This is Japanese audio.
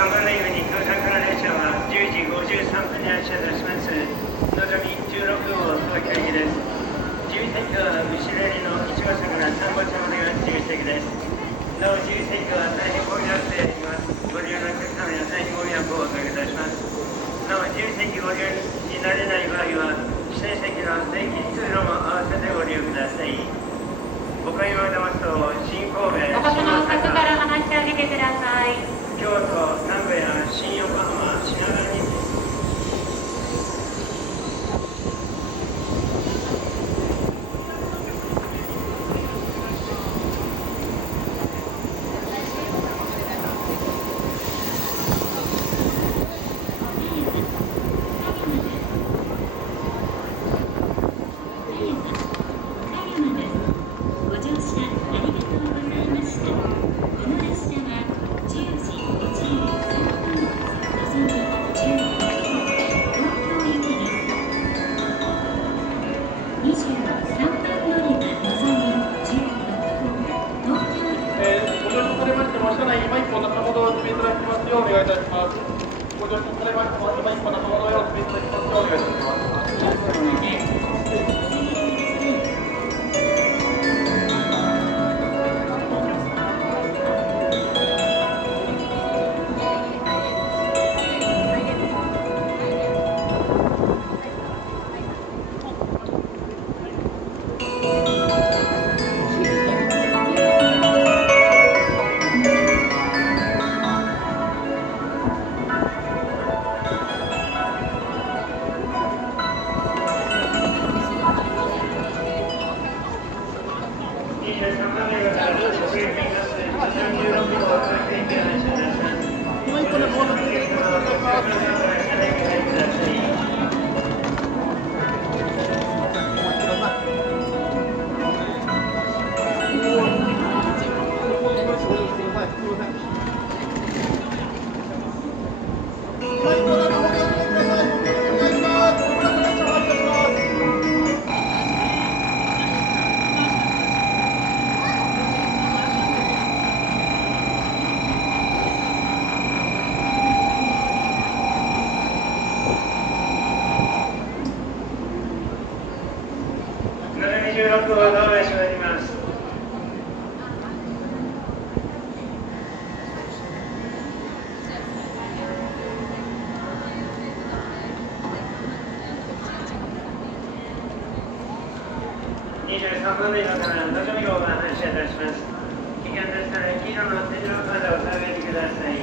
玉ねぎに到着の列車は10時53分に発車いたします。のぞみ16号東京行きです。自由席は後ろ寄りの1号車から3号車までが自由席です。なお自由席は大変混み合っています。ご利用のお客様には大変ご迷惑をおかけいたします。なお自由席ご利用になれない場合は指定席の電気通路も合わせてご利用ください。お買い物ますと新神戸、新大阪から離してあげてください。京都、名古屋、新横浜、品川にお願いいたします。ご乗車されましたら、今一歩中ほどへお進みいただきますようお願いいたします。16号ドアが閉まります。23番目のからのぞみ号が発車いたします。危険ですから黄色の手錠カードをお下げてください。